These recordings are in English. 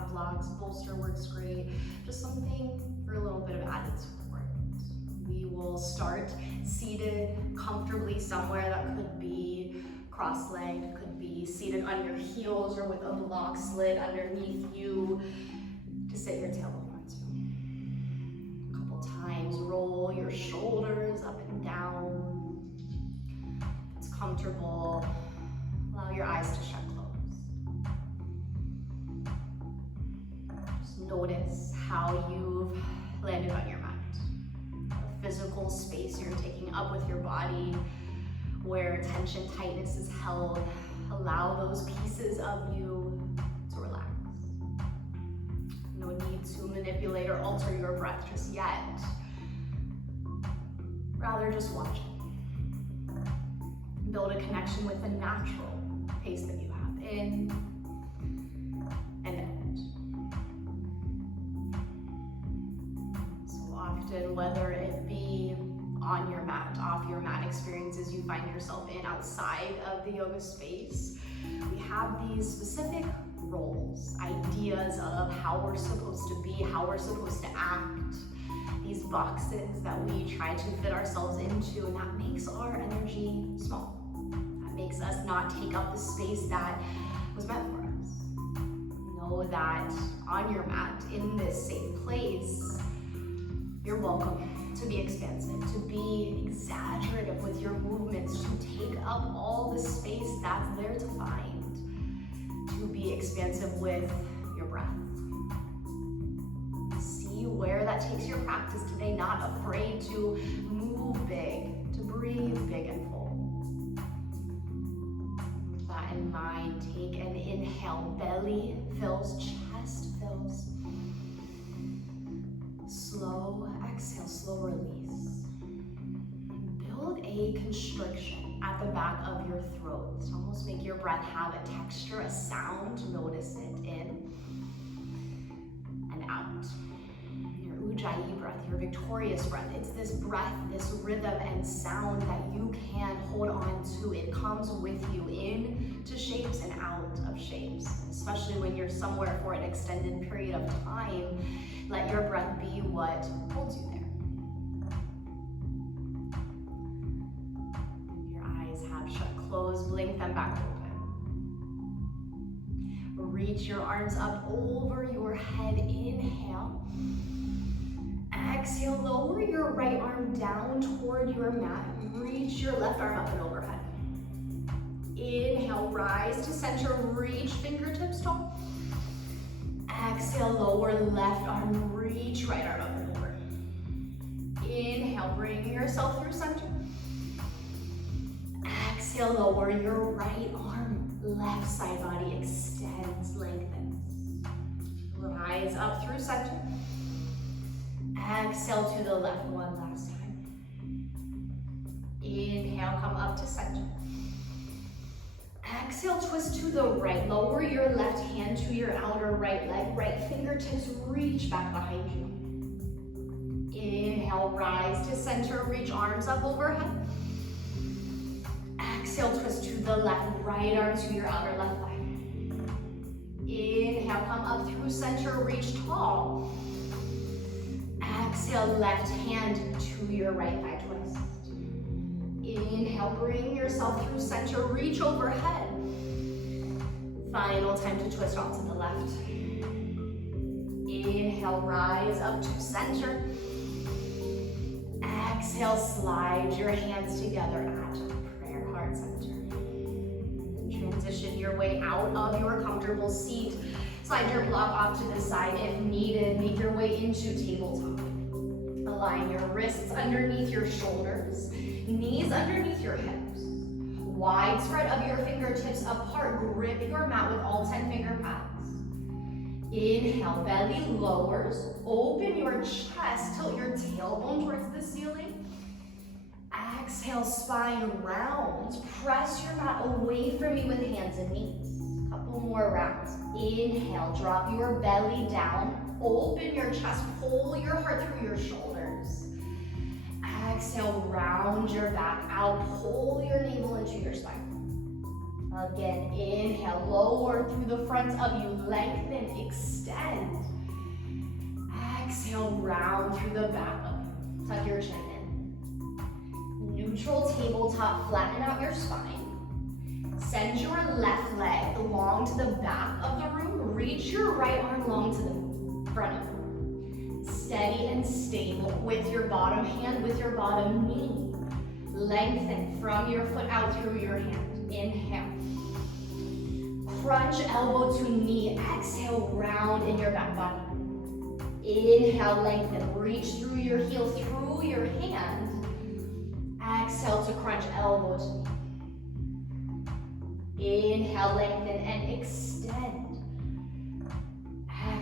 calf blocks, bolster works great. Just something for a little bit of added support. We will start seated comfortably somewhere. That could be cross-legged, could be seated on your heels or with a block slid underneath you to sit your tailbone onto. A couple times, roll your shoulders up and down. If it's comfortable, allow your eyes to shut closed. Just notice how you've landed on your mat. The physical space you're taking up with your body, where tension, tightness is held. Allow those pieces of you to relax. No need to manipulate or alter your breath just yet. Rather, just watch it. Build a connection with the natural pace that you have in and out. So often, whether it be on your mat, off your mat experiences you find yourself in outside of the yoga space, we have these specific roles, ideas of how we're supposed to be, how we're supposed to act, these boxes that we try to fit ourselves into, and that makes our energy small. That makes us not take up the space that was meant for us. Know that on your mat, in this safe place, you're welcome to be expansive, to be exaggerative with your movements, to take up all the space that's there to find, to be expansive with your breath. See where that takes your practice today, not afraid to move big, to breathe big and full. With that in mind, take an inhale, belly fills, chest fills. Slow exhale, slow release. Build a constriction at the back of your throat. Almost make your breath have a texture, a sound. Notice it in and out. Your Ujjayi breath, your victorious breath. It's this breath, this rhythm and sound that you can hold on to. It comes with you into shapes and out of shapes, especially when you're somewhere for an extended period of time. Let your breath be what holds you there. Your eyes have shut closed, blink them back open. Reach your arms up over your head, inhale. Exhale, lower your right arm down toward your mat. Reach your left arm up and overhead. Inhale, rise to center, reach fingertips tall. Exhale, lower left arm, reach right arm up and over. Inhale, bring yourself through center. Exhale, lower your right arm, left side body extends, lengthens. Rise up through center. Exhale to the left one last time. Inhale, come up to center. Exhale, twist to the right. Lower your left hand to your outer right leg. Right fingertips reach back behind you. Inhale, rise to center. Reach arms up overhead. Exhale, twist to the left. Right arm to your outer left leg. Inhale, come up through center. Reach tall. Exhale, left hand to your right thigh twist. Inhale, bring yourself through center, reach overhead. Final time to twist onto the left. Inhale, rise up to center. Exhale, slide your hands together at prayer heart center. Transition your way out of your comfortable seat. Slide your block off to the side if needed. Make your way into tabletop. Align your wrists underneath your shoulders, knees underneath your hips. Wide spread of your fingertips apart. Grip your mat with all 10 finger pads. Inhale, belly lowers. Open your chest, tilt your tailbone towards the ceiling. Exhale, spine rounds. Press your mat away from you with hands and knees. Couple more rounds. Inhale, drop your belly down. Open your chest, pull your heart through your shoulders. Exhale, round your back out, pull your navel into your spine. Again, inhale, lower through the front of you, lengthen, extend. Exhale, round through the back of you. Tuck your chin in. Neutral tabletop, flatten out your spine. Send your left leg along to the back of the room. Reach your right arm long to the front of you. Steady and stable with your bottom hand, with your bottom knee. Lengthen from your foot out through your hand. Inhale. Crunch elbow to knee. Exhale, round in your back body. Inhale, lengthen. Reach through your heel, through your hand. Exhale to crunch elbow to knee. Inhale, lengthen and extend.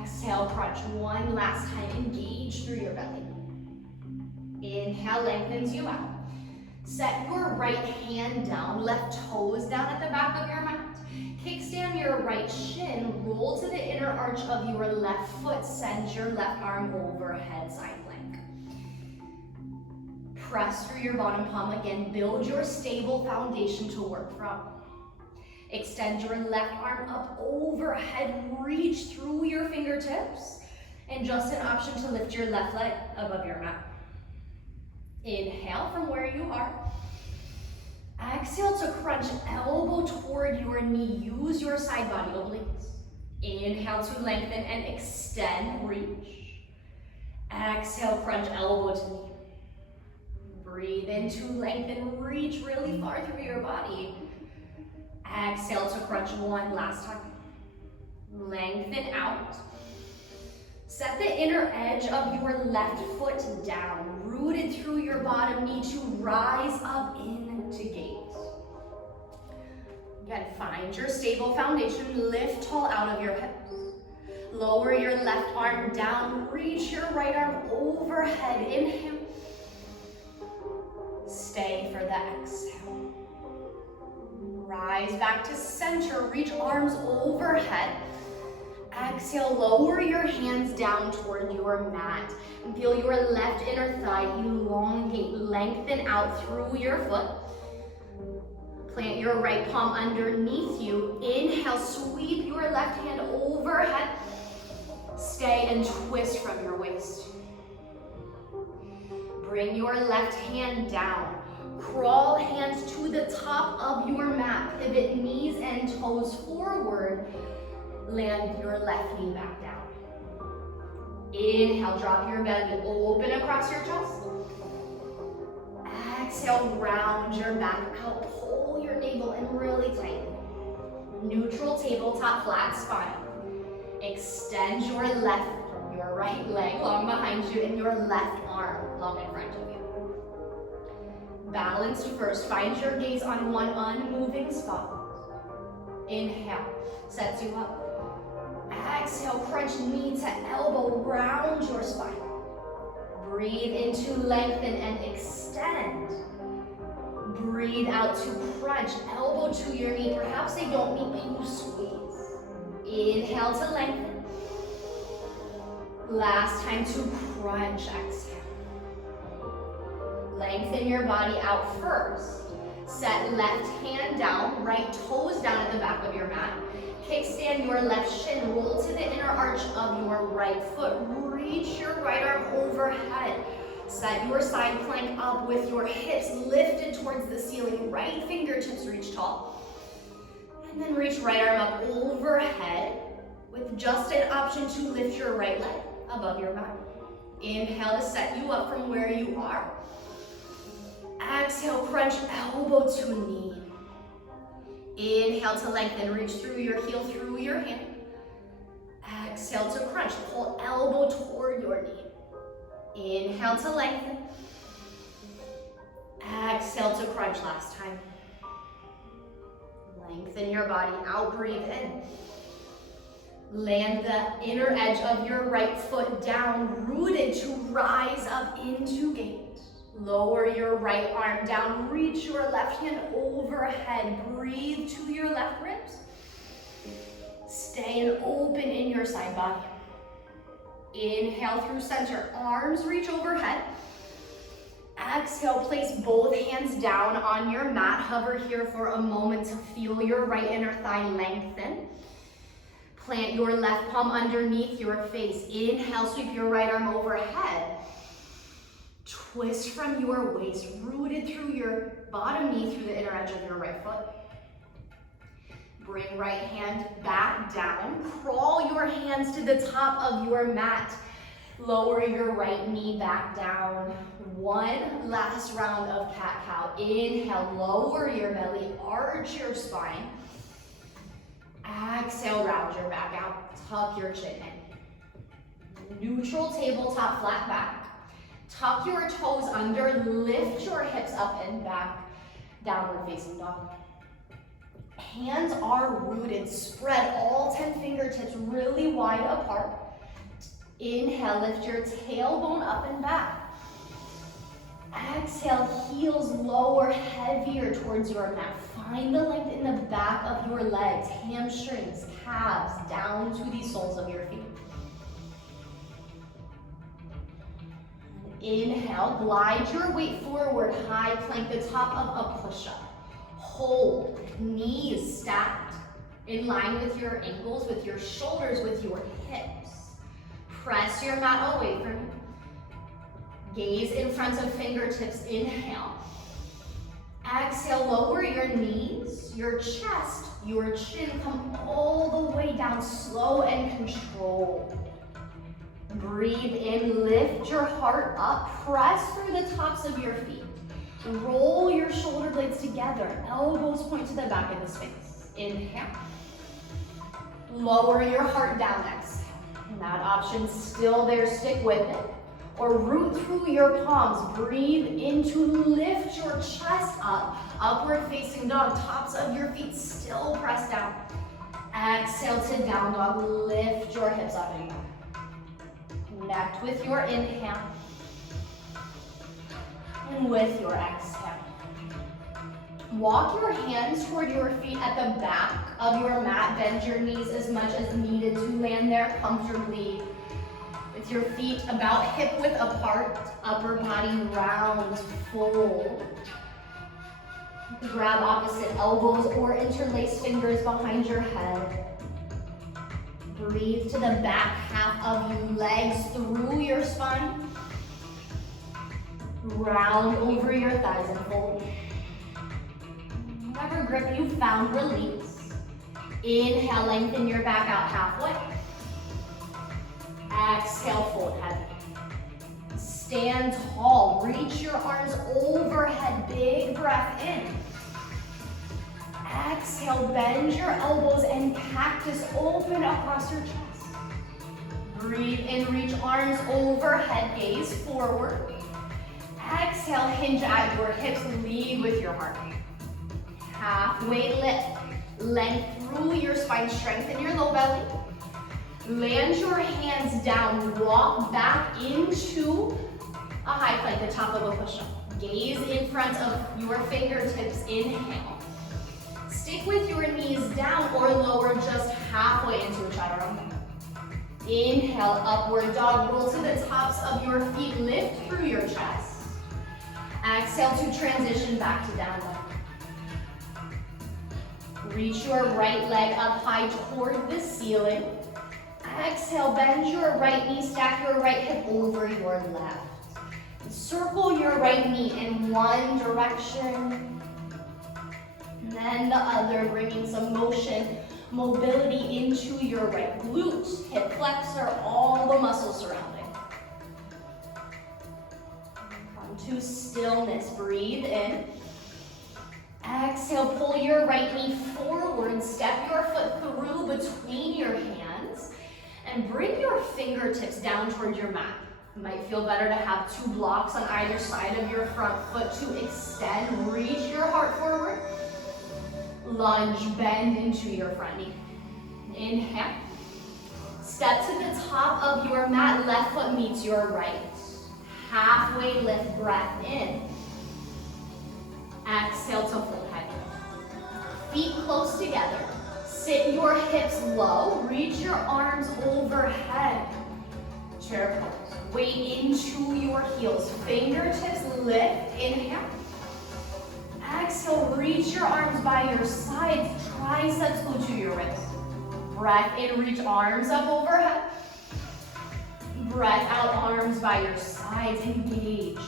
Exhale, crunch one last time. Engage through your belly. Inhale, lengthens you out. Set your right hand down, left toes down at the back of your mat. Kickstand your right shin, roll to the inner arch of your left foot. Send your left arm overhead, side plank. Press through your bottom palm again. Build your stable foundation to work from. Extend your left arm up overhead, reach through your fingertips, and just an option to lift your left leg above your mat. Inhale from where you are. Exhale to crunch elbow toward your knee. Use your side body obliques. Inhale to lengthen and extend, reach. Exhale, crunch elbow to knee. Breathe in to lengthen, reach really far through your body. Exhale to crunch one last time. Lengthen out. Set the inner edge of your left foot down, rooted through your bottom knee to rise up into gaze. Again, find your stable foundation, lift tall out of your hips. Lower your left arm down, reach your right arm overhead. Inhale. Stay for the exhale. Rise back to center, reach arms overhead. Exhale, lower your hands down toward your mat. And feel your left inner thigh elongate, lengthen out through your foot. Plant your right palm underneath you. Inhale, sweep your left hand overhead. Stay and twist from your waist. Bring your left hand down. Crawl hands to the top of your mat. Pivot knees and toes forward. Land your left knee back down. Inhale, drop your belly, open across your chest. Exhale, round your back out, pull your navel in really tight. Neutral tabletop, flat spine. Extend your left, your right leg long behind you and your left arm long in front of you. Balanced first, find your gaze on one unmoving spot. Inhale, sets you up. Exhale, crunch knee to elbow, round your spine. Breathe in to lengthen and extend. Breathe out to crunch, elbow to your knee. Perhaps they don't meet, but you squeeze. Inhale to lengthen. Last time to crunch, exhale. Lengthen your body out first. Set left hand down, right toes down at the back of your mat. Kickstand your left shin, roll to the inner arch of your right foot. Reach your right arm overhead. Set your side plank up with your hips lifted towards the ceiling. Right fingertips reach tall. And then reach right arm up overhead with just an option to lift your right leg above your mat. Inhale to set you up from where you are. Exhale, crunch elbow to knee. Inhale to lengthen, reach through your heel, through your hand. Exhale to crunch, pull elbow toward your knee. Inhale to lengthen. Exhale to crunch last time. Lengthen your body out, breathe in. Land the inner edge of your right foot down, rooted to rise up into gaze. Lower your right arm down, reach your left hand overhead, breathe to your left ribs. Stay and open in your side body. Inhale through center, arms reach overhead. Exhale, place both hands down on your mat. Hover here for a moment to feel your right inner thigh lengthen. Plant your left palm underneath your face. Inhale, sweep your right arm overhead. Twist from your waist, rooted through your bottom knee, through the inner edge of your right foot. Bring right hand back down. Crawl your hands to the top of your mat. Lower your right knee back down. One last round of cat-cow. Inhale, lower your belly, arch your spine. Exhale, round your back out, tuck your chin in. Neutral tabletop, flat back. Tuck your toes under, lift your hips up and back, downward facing dog. Hands are rooted, spread all 10 fingertips really wide apart. Inhale, lift your tailbone up and back. Exhale, heels lower, heavier towards your mat. Find the length in the back of your legs, hamstrings, calves, down to the soles of your feet. Inhale, glide your weight forward, high plank, the top of a push-up. Hold, knees stacked, in line with your ankles, with your shoulders, with your hips. Press your mat away from you. Gaze in front of fingertips, inhale. Exhale, lower your knees, your chest, your chin, come all the way down, slow and controlled. Breathe in, lift your heart up, press through the tops of your feet. Roll your shoulder blades together, elbows point to the back of the space. Inhale. Lower your heart down, exhale. And that option's still there, stick with it. Or root through your palms, breathe in to lift your chest up. Upward facing dog, tops of your feet still pressed down. Exhale to down dog, lift your hips up and back. Connect with your inhale and with your exhale. Walk your hands toward your feet at the back of your mat. Bend your knees as much as needed to land there comfortably. With your feet about hip width apart, upper body round, fold. Grab opposite elbows or interlace fingers behind your head. Breathe to the back half of you, legs through your spine. Round over your thighs and fold. Whatever grip you found, release. Inhale, lengthen your back out halfway. Exhale, fold heavy. Stand tall, reach your arms overhead, big breath in. Exhale, bend your elbows and cactus open across your chest. Breathe in, reach arms overhead, gaze forward. Exhale, hinge at your hips, lead with your heart. Halfway lift, length through your spine, strengthen your low belly. Land your hands down, walk back into a high plank, the top of a push-up. Gaze in front of your fingertips, inhale. Stick with your knees down or lower just halfway into a chaturanga. Inhale, upward dog, roll to the tops of your feet, lift through your chest. Exhale to transition back to down dog. Reach your right leg up high toward the ceiling. Exhale, bend your right knee, stack your right hip over your left. Circle your right knee in one direction, and then the other, bringing some motion, mobility into your right glute, hip flexor, all the muscles surrounding. Come to stillness, breathe in. Exhale, pull your right knee forward, step your foot through between your hands, and bring your fingertips down toward your mat. It might feel better to have two blocks on either side of your front foot to extend. Reach your heart forward. Lunge, bend into your front knee. Inhale. Step to the top of your mat, left foot meets your right. Halfway lift, breath in. Exhale to fold heavy. Feet close together. Sit your hips low, reach your arms overhead. Chair pose. Weight into your heels. Fingertips lift, inhale. Exhale, reach your arms by your sides. Triceps go to your wrists. Breath in, reach arms up overhead. Breath out, arms by your sides, engage.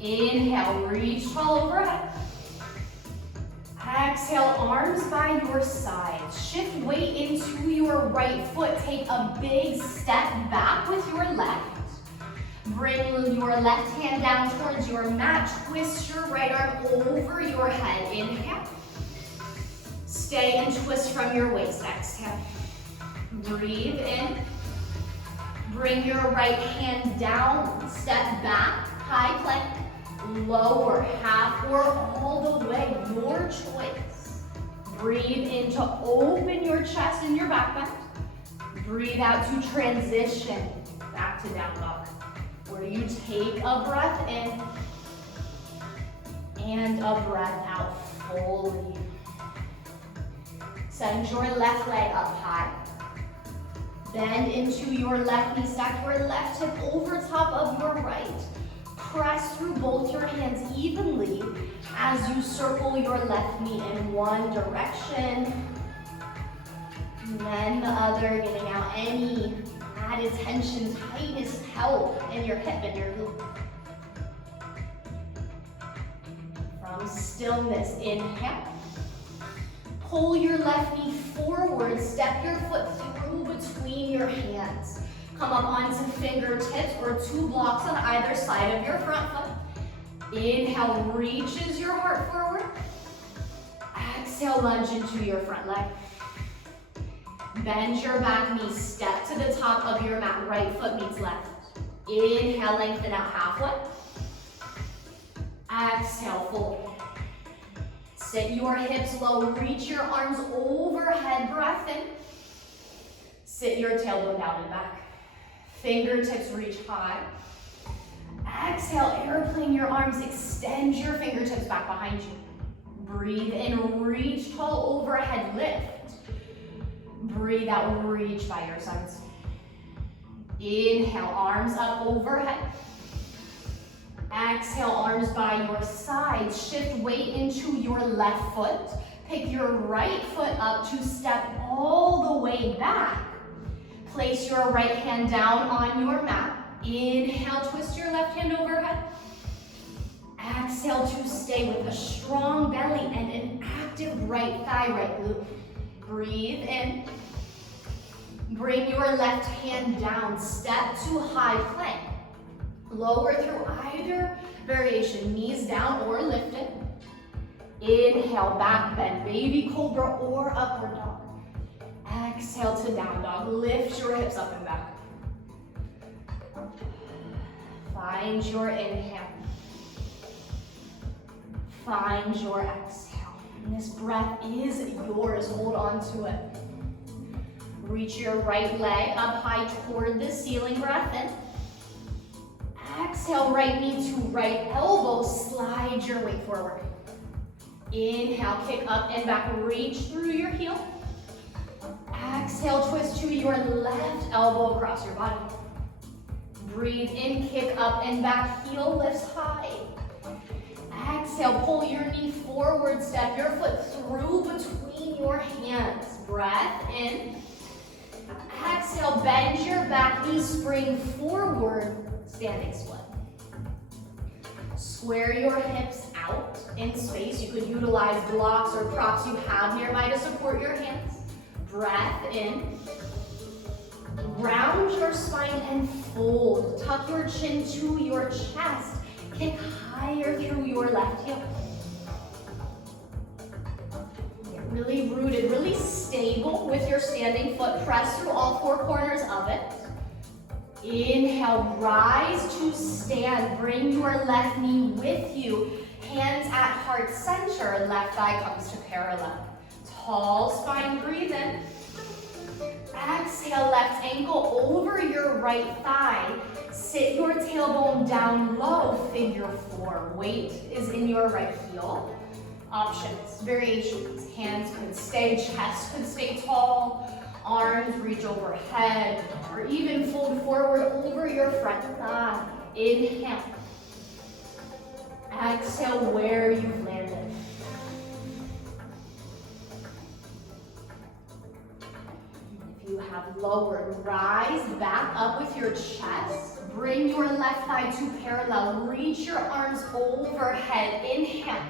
Inhale, reach tall overhead. Exhale, arms by your sides. Shift weight into your right foot. Take a big step back with your left. Bring your left hand down towards your mat. Twist your right arm over your head. Inhale. Stay and twist from your waist. Exhale. Breathe in. Bring your right hand down. Step back. High plank. Lower, half or all the way. Your choice. Breathe in to open your chest and your back bend. Breathe out to transition back to down dog, where you take a breath in and a breath out fully. Send your left leg up high. Bend into your left knee, stack your left hip over top of your right. Press through both your hands evenly as you circle your left knee in one direction. And then the other, getting out any added tension, tightness, help in your hip and your glute. From stillness, inhale. Pull your left knee forward, step your foot through between your hands. Come up onto fingertips or two blocks on either side of your front foot. Inhale, reaches your heart forward. Exhale, lunge into your front leg. Bend your back knee, step to the top of your mat, right foot meets left. Inhale, lengthen out halfway. Exhale, fold. Sit your hips low, reach your arms overhead, breath in. Sit your tailbone down and back. Fingertips reach high. Exhale, airplane your arms, extend your fingertips back behind you. Breathe in, reach tall overhead, lift. Breathe out, reach by your sides. Inhale, arms up overhead. Exhale, arms by your sides. Shift weight into your left foot. Pick your right foot up to step all the way back. Place your right hand down on your mat. Inhale, twist your left hand overhead. Exhale to stay with a strong belly and an active right thigh, right glute. Breathe in. Bring your left hand down. Step to high plank. Lower through either variation, knees down or lifted. Inhale, back bend, baby cobra or upward dog. Exhale to down dog. Lift your hips up and back. Find your inhale. Find your exhale. And this breath is yours. Hold on to it. Reach your right leg up high toward the ceiling. Breath in. Exhale, right knee to right elbow. Slide your weight forward. Inhale, kick up and back. Reach through your heel. Exhale, twist to your left elbow across your body. Breathe in, kick up and back. Heel lifts high. Exhale, pull your knee forward. Step your foot through between your hands. Breath in. Exhale, bend your back knee, spring forward. Standing split. Square your hips out in space. You could utilize blocks or props you have nearby to support your hands. Breath in. Round your spine and fold. Tuck your chin to your chest. Kick higher through your left heel. Get really rooted, really stable with your standing foot. Press through all four corners of it. Inhale, rise to stand. Bring your left knee with you. Hands at heart center. Left thigh comes to parallel. Tall spine, breathe in. Exhale, left ankle over your right thigh. Sit your tailbone down low, figure four. Weight is in your right heel. Options, variations. Hands could stay, chest could stay tall. Arms reach overhead, or even fold forward over your front thigh. Inhale. Exhale where you've landed. have lowered. Rise back up with your chest. Bring your left thigh to parallel. Reach your arms overhead. Inhale.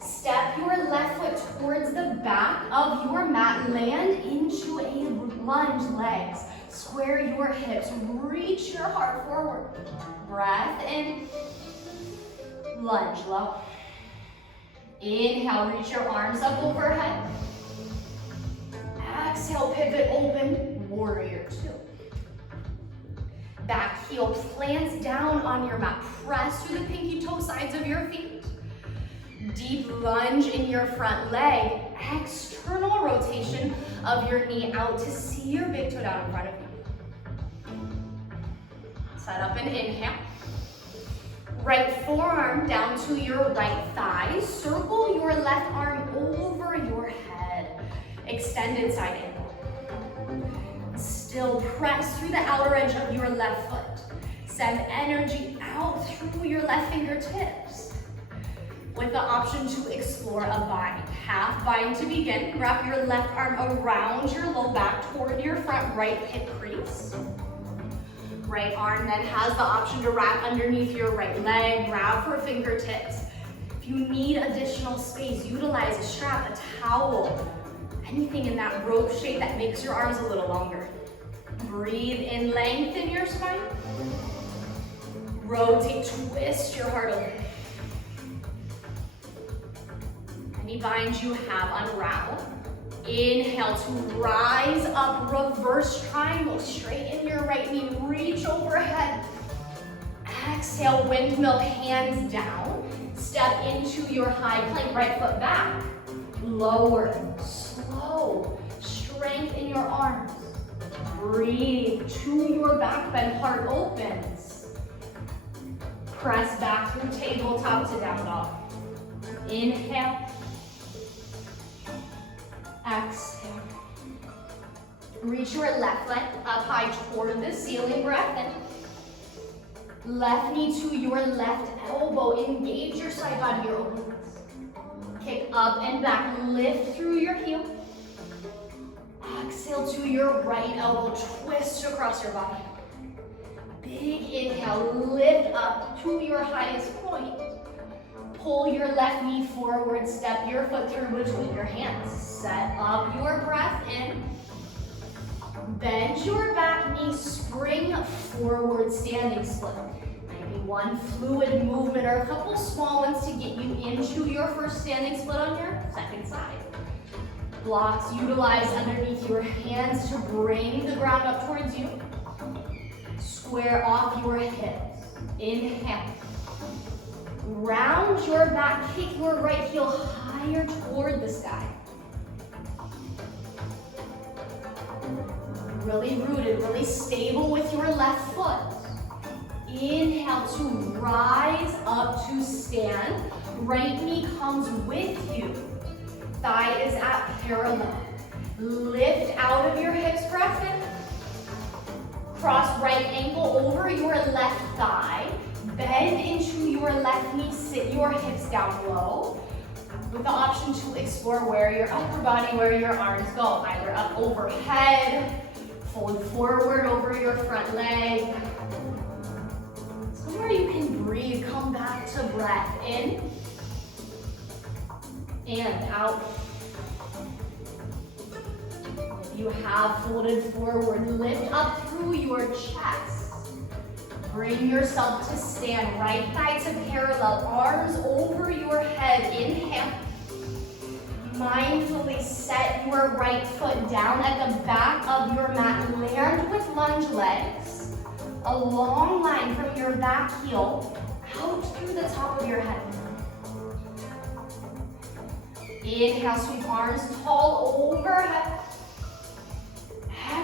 Step your left foot towards the back of your mat. Land into a lunge, legs. Square your hips. Reach your heart forward. Breath in. Lunge low. Inhale, reach your arms up overhead. Exhale, pivot open, warrior two. Back heel plants down on your mat. Press through the pinky toe sides of your feet. Deep lunge in your front leg. External rotation of your knee out to see your big toe down in front of you. Set up and inhale. Right forearm down to your right thigh. Circle your left arm over your head. Extended side angle. Still press through the outer edge of your left foot. Send energy out through your left fingertips. With the option to explore a bind. Half bind to begin. Wrap your left arm around your low back toward your front right hip crease. Right arm then has the option to wrap underneath your right leg. Grab for fingertips. If you need additional space, utilize a strap, a towel, anything in that rope shape that makes your arms a little longer. Breathe in, lengthen your spine. Rotate, twist your heart open. Any binds you have, unravel. Inhale to rise up, reverse triangle, straighten your right knee, reach overhead. Exhale, windmill, hands down. Step into your high plank, right foot back. Lower, slow, strength in your arms. Breathe to your back bend, heart opens. Press back through tabletop to down dog. Inhale. Exhale. Reach your left leg up high toward the ceiling. Breath in. Left knee to your left elbow. Engage your side body, your openness. Kick up and back. Lift through your heel. Exhale to your right elbow. Twist across your body. Big inhale. Lift up to your highest point. Pull your left knee forward, step your foot through between your hands. Set up your breath in. Bend your back knee, spring forward, standing split. Might be one fluid movement or a couple small ones to get you into your first standing split on your second side. Blocks utilize underneath your hands to bring the ground up towards you. Square off your hips. Inhale. Round your back, kick your right heel higher toward the sky. Really rooted, really stable with your left foot. Inhale to rise up to stand. Right knee comes with you. Thigh is at parallel. Lift out of your hips, breath in. Cross right ankle over your left thigh. Bend into your left knee, sit your hips down low. With the option to explore where your upper body, where your arms go. Either up overhead, fold forward over your front leg. Somewhere you can breathe, come back to breath in and out. If you have folded forward, lift up through your chest. Bring yourself to stand, right thigh to parallel, arms over your head. Inhale. Mindfully set your right foot down at the back of your mat. Land with lunge legs. A long line from your back heel out through the top of your head. Inhale, sweep arms tall overhead.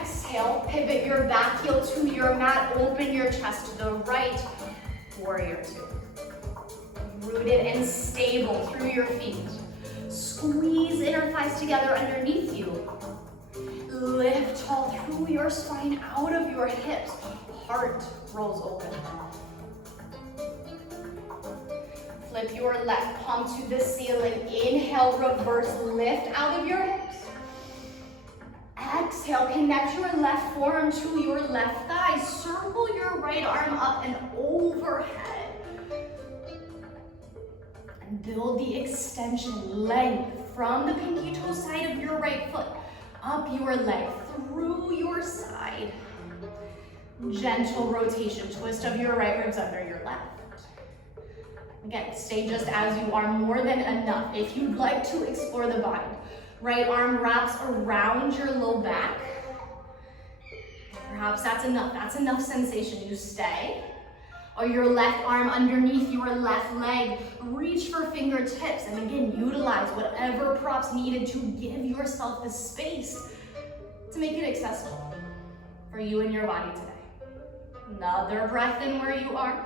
Exhale, pivot your back heel to your mat. Open your chest to the right. Warrior two. Rooted and stable through your feet. Squeeze inner thighs together underneath you. Lift tall through your spine, out of your hips. Heart rolls open. Flip your left palm to the ceiling. Inhale, reverse, lift out of your hips. Exhale, connect your left forearm to your left thigh. Circle your right arm up and overhead. And build the extension length from the pinky toe side of your right foot, up your leg, through your side. Gentle rotation, twist of your right ribs under your left. Again, stay just as you are, more than enough. If you'd like to explore the bind, right arm wraps around your low back. Perhaps that's enough sensation. You stay. Or your left arm underneath your left leg. Reach for fingertips, and again, utilize whatever props needed to give yourself the space to make it accessible for you and your body today. Another breath in where you are.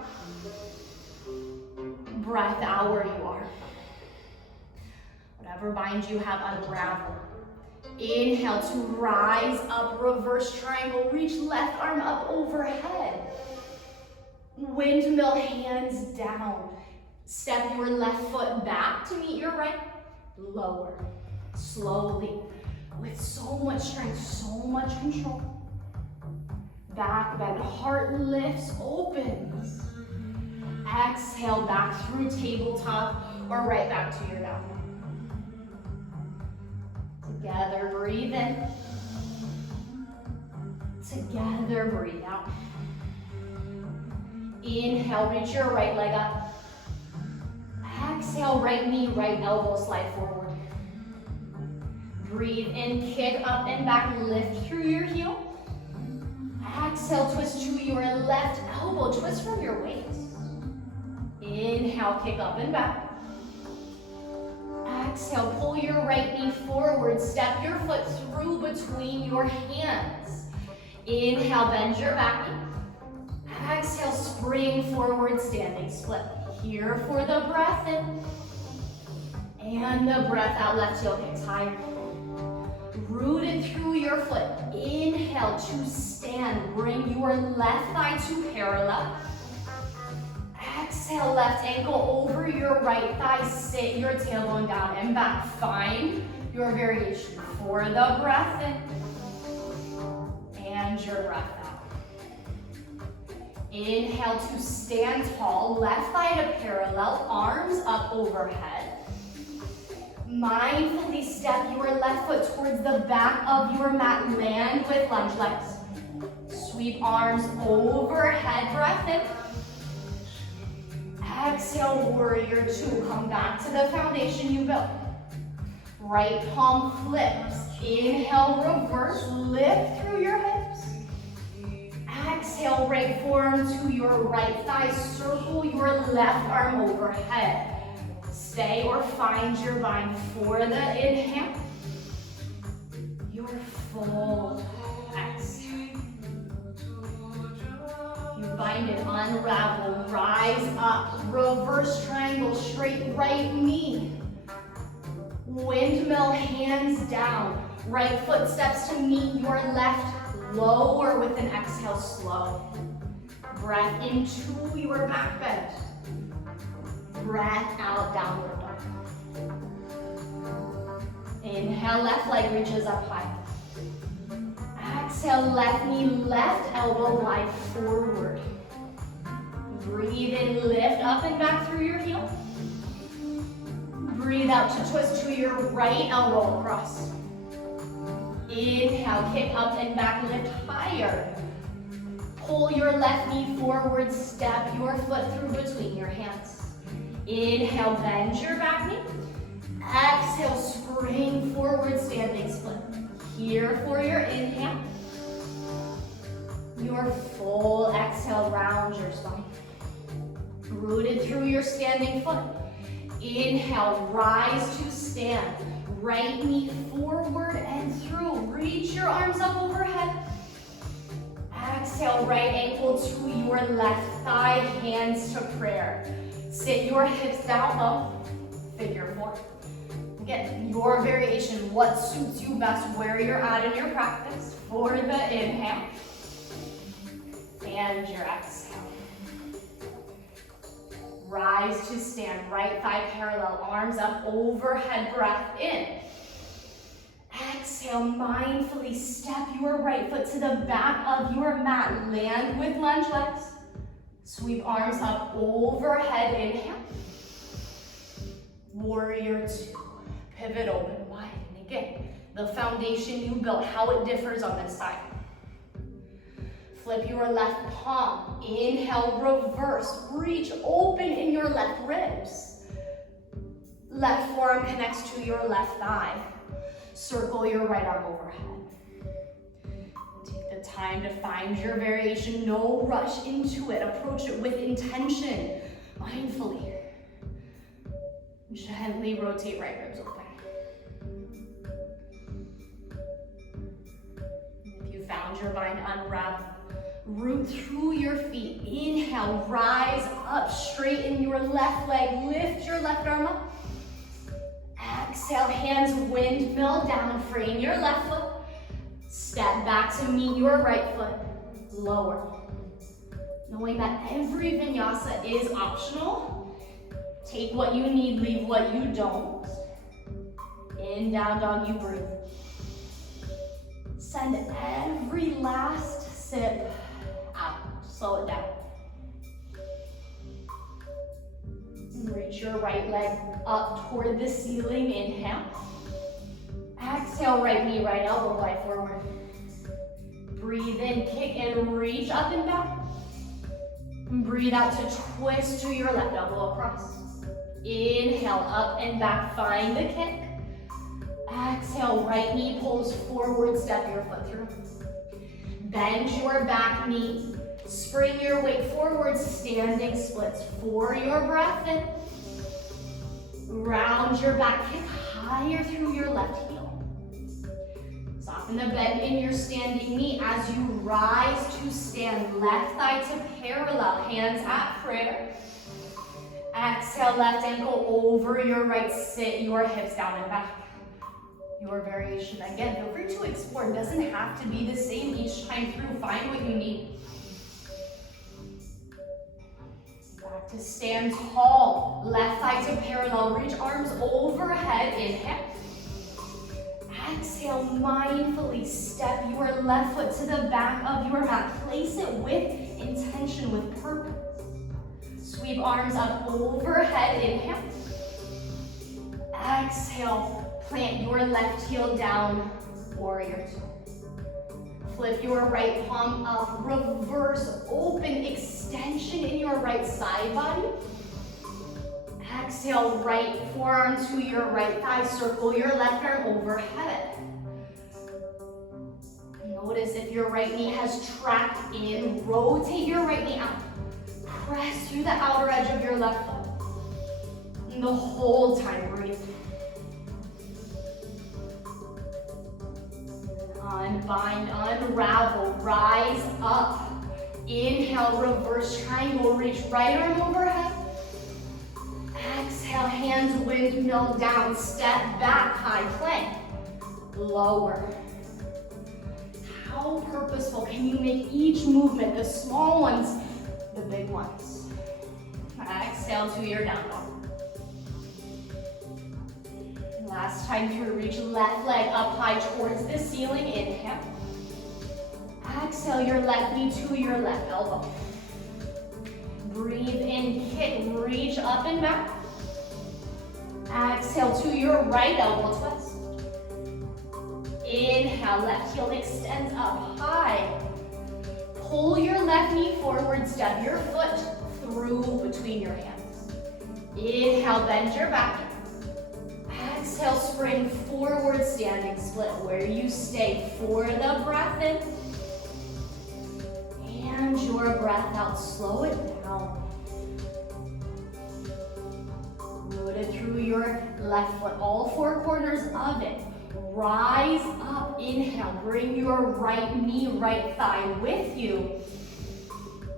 Breath out where you are. Whatever bind you have, unravel. Inhale to rise up, reverse triangle. Reach left arm up overhead. Windmill, hands down. Step your left foot back to meet your right. Lower, slowly, with so much strength, so much control. Back bend, heart lifts, opens. Exhale back through tabletop or right back to your down. Together, breathe in. Together, breathe out. Inhale, reach your right leg up. Exhale, right knee, right elbow, slide forward. Breathe in, kick up and back, lift through your heel. Exhale, twist to your left elbow, twist from your waist. Inhale, kick up and back. Exhale, pull your right knee forward, step your foot through between your hands. Inhale, bend your back knee. Exhale, spring forward, standing split. Here for the breath in. And the breath out, left heel kicks higher. Rooted through your foot. Inhale to stand. Bring your left thigh to parallel. Exhale, left ankle over your right thigh. Sit your tailbone down and back. Find your variation for the breath in. And your breath out. Inhale to stand tall. Left thigh to parallel. Arms up overhead. Mindfully step your left foot towards the back of your mat. Land with lunge legs. Sweep arms overhead. Breath in. Exhale, warrior two. Come back to the foundation you built. Right palm flips. Inhale, reverse. Lift through your hips. Exhale, right forearm to your right thigh. Circle your left arm overhead. Stay or find your bind for the inhale. Your full exhale. You bind it, unravel, rise up, reverse triangle, straight right knee. Windmill, hands down. Right foot steps to meet your left. Lower with an exhale, slow. Breath into your back bend. Breath out, downward dog. Inhale, left leg reaches up high. Exhale, left knee, left elbow, glide forward. Breathe in, lift up and back through your heel. Breathe out to twist to your right elbow across. Inhale, kick up and back, lift higher. Pull your left knee forward, step your foot through between your hands. Inhale, bend your back knee. Exhale, spring forward, standing split. Here for your inhale. Your full exhale, round your spine. Rooted through your standing foot. Inhale, rise to stand. Right knee forward and through. Reach your arms up overhead. Exhale, right ankle to your left thigh, hands to prayer. Sit your hips down low, figure four. Again, your variation, what suits you best, where you're at in your practice. For the inhale, and your exhale. Rise to stand, right thigh parallel, arms up overhead, breath in. Exhale, mindfully step your right foot to the back of your mat. Land with lunge legs. Sweep arms up overhead, inhale. Warrior two. Pivot open wide. And again, the foundation you built, how it differs on this side. Flip your left palm. Inhale, reverse. Reach open in your left ribs. Left forearm connects to your left thigh. Circle your right arm overhead. Take the time to find your variation. No rush into it. Approach it with intention, mindfully. Gently rotate right ribs open. If you found your bind, unwrap. Root through your feet. Inhale, rise up, straighten your left leg. Lift your left arm up. Exhale, hands windmill down, frame your left foot. Step back to meet your right foot, lower. Knowing that every vinyasa is optional, take what you need, leave what you don't. In, down dog, you breathe. Send every last sip out, slow it down. Reach your right leg up toward the ceiling, inhale. Exhale, right knee, right elbow, glide forward. Breathe in, kick and reach up and back. Breathe out to twist to your left elbow across. Inhale, up and back, find the kick. Exhale, right knee pulls forward, step your foot through. Bend your back knee. Spring your weight forward, standing splits for your breath in. Round your back, kick higher through your left heel. Soften the bend in your standing knee as you rise to stand. Left thigh to parallel, hands at prayer. Exhale, left ankle over your right, sit your hips down and back. Your variation, again, feel free to explore. It doesn't have to be the same each time through. Find what you need. Back to stand tall. Left thigh to parallel. Reach arms overhead. Inhale. Exhale, mindfully step your left foot to the back of your mat. Place it with intention, with purpose. Sweep arms up overhead. Inhale. Exhale. Plant your left heel down, warrior two. Flip your right palm up, reverse, open extension in your right side body. Exhale, right forearm to your right thigh, circle your left arm overhead. Notice if your right knee has tracked in, rotate your right knee out. Press through the outer edge of your left foot. And the whole time, breathe. Unbind, unravel, rise up. Inhale, reverse triangle, reach right arm overhead. Exhale, hands windmill down, step back, high plank. Lower. How purposeful can you make each movement, the small ones, the big ones? Exhale to your down dog. Last time through, reach left leg up high towards the ceiling. Inhale. Exhale, your left knee to your left elbow. Breathe in, kick, reach up and back. Exhale to your right elbow twist. Inhale, left heel extends up high. Pull your left knee forward, step your foot through between your hands. Inhale, bend your back. Exhale, spring forward, standing split where you stay for the breath in. And your breath out, slow it down. Rooted through your left foot, all four corners of it. Rise up, inhale, bring your right knee, right thigh with you.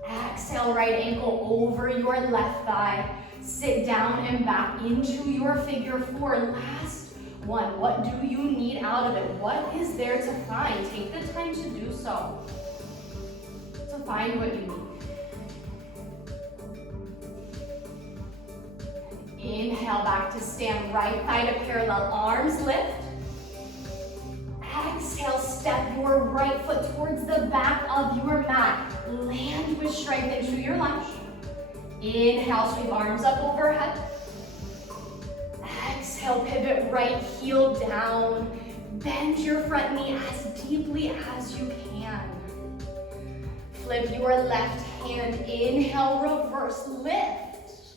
Exhale, right ankle over your left thigh. Sit down and back into your figure four. Last one. What do you need out of it? What is there to find? Take the time to do so. To find what you need. Inhale, back to stand. Right thigh to parallel. Arms lift. your right foot towards the back of your mat. Land with strength into your lunge. Inhale, sweep arms up overhead. Exhale, pivot right heel down. Bend your front knee as deeply as you can. Flip your left hand. Inhale, reverse lift.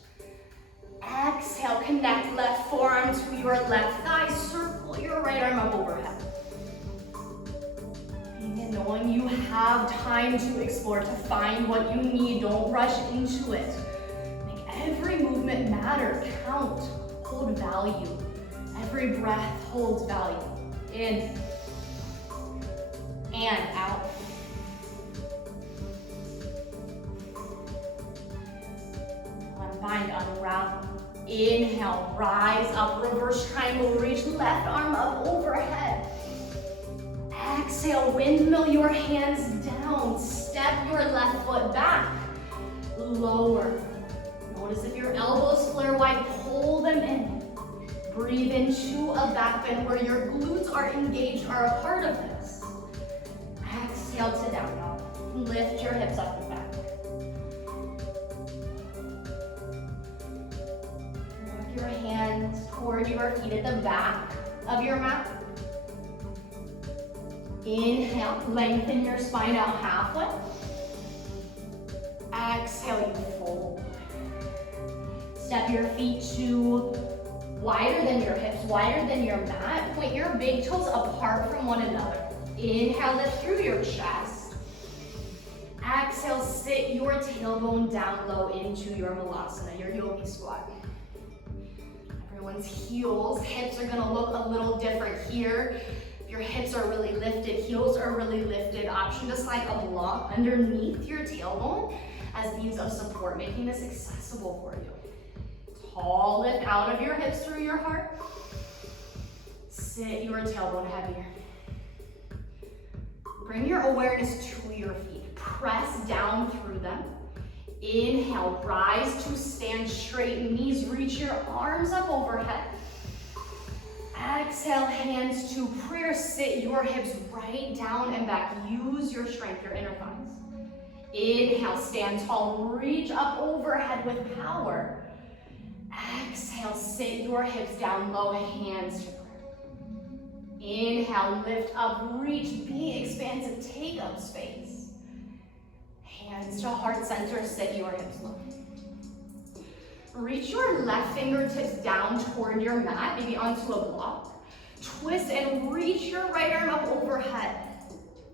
Exhale, connect left forearm to your left thigh. Circle your right arm up overhead. And knowing you have time to explore, to find what you need, don't rush into it. Make every movement matter, count, hold value. Every breath holds value. In and out. Unbind, unravel. Inhale, rise up, reverse triangle, reach left arm up overhead. Exhale, windmill your hands down. Step your left foot back. Lower. Notice if your elbows flare wide, pull them in. Breathe into a back bend where your glutes are engaged, are a part of this. Exhale to down dog. Lift your hips up and back. Walk your hands toward your feet at the back of your mat. Inhale, lengthen your spine out halfway. Exhale, you fold. Step your feet to wider than your hips, wider than your mat. Point your big toes apart from one another. Inhale, lift through your chest. Exhale, sit your tailbone down low into your malasana, your yogi squat. Everyone's heels, hips are gonna look a little different here. If your hips are really lifted, heels are really lifted, option to slide a block underneath your tailbone as means of support, making this accessible for you. Tall lift out of your hips through your heart. Sit your tailbone heavier. Bring your awareness to your feet. Press down through them. Inhale, rise to stand straight. Knees reach your arms up overhead. Exhale, hands to prayer. Sit your hips right down and back. Use your strength, your inner thighs. Inhale, stand tall. Reach up overhead with power. Exhale, sit your hips down low, hands to prayer. Inhale, lift up, reach, be expansive, take up space. Hands to heart center, sit your hips low. Reach your left fingertips down toward your mat, maybe onto a block. Twist and reach your right arm up overhead.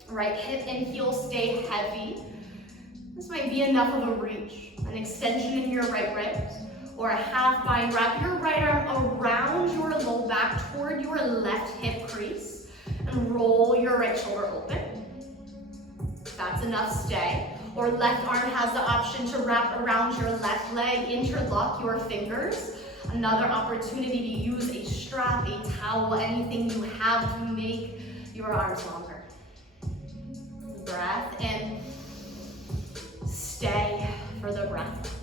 Right hip and heel stay heavy. This might be enough of a reach. An extension in your right ribs. Or a half bind, wrap your right arm around your low back toward your left hip crease and roll your right shoulder open. If that's enough, stay. Or left arm has the option to wrap around your left leg, interlock your fingers. Another opportunity to use a strap, a towel, anything you have to make your arms longer. Breath in, stay for the breath.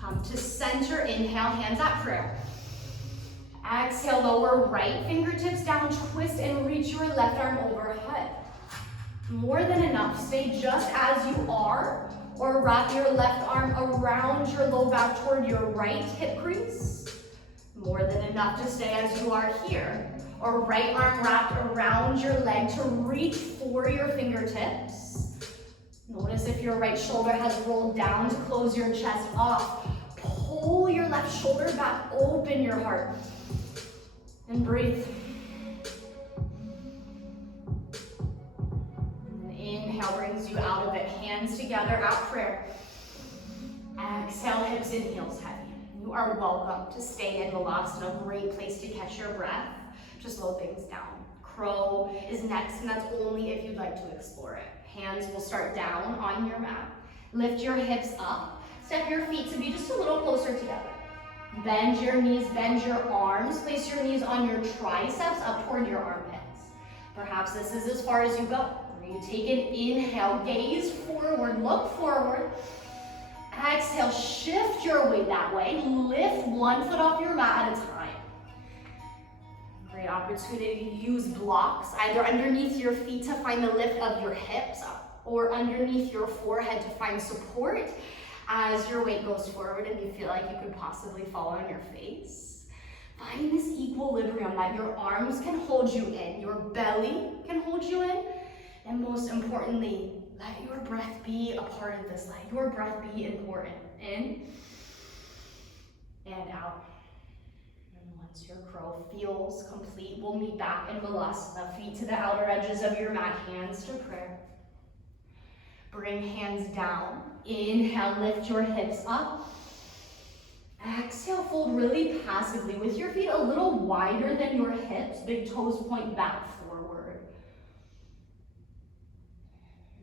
Come to center, inhale, hands at prayer. Exhale, lower right fingertips down, twist and reach your left arm overhead. More than enough, stay just as you are, or wrap your left arm around your low back toward your right hip crease. More than enough to stay as you are here, or right arm wrapped around your leg to reach for your fingertips. Notice if your right shoulder has rolled down to close your chest off. Pull your left shoulder back, open your heart, and breathe. And inhale brings you out of it, hands together at prayer. Exhale, hips and heels heavy. You are welcome to stay in Balasana, a great place to catch your breath. Just slow things down. Crow is next, and that's only if you'd like to explore it. Hands will start down on your mat. Lift your hips up. Step your feet to be just a little closer together. Bend your knees, bend your arms. Place your knees on your triceps up toward your armpits. Perhaps this is as far as you go. You take an inhale, gaze forward, look forward. Exhale, shift your weight that way. Lift one foot off your mat at a time. Great opportunity to use blocks, either underneath your feet to find the lift of your hips or underneath your forehead to find support as your weight goes forward and you feel like you could possibly fall on your face. Find this equilibrium that your arms can hold you in, your belly can hold you in, and most importantly, let your breath be a part of this. Let your breath be important. In and out. And once your crow feels complete, we'll meet back in Balasana. Feet to the outer edges of your mat, hands to prayer. Bring hands down. Inhale, lift your hips up. Exhale, fold really passively with your feet a little wider than your hips. Big toes point back forward.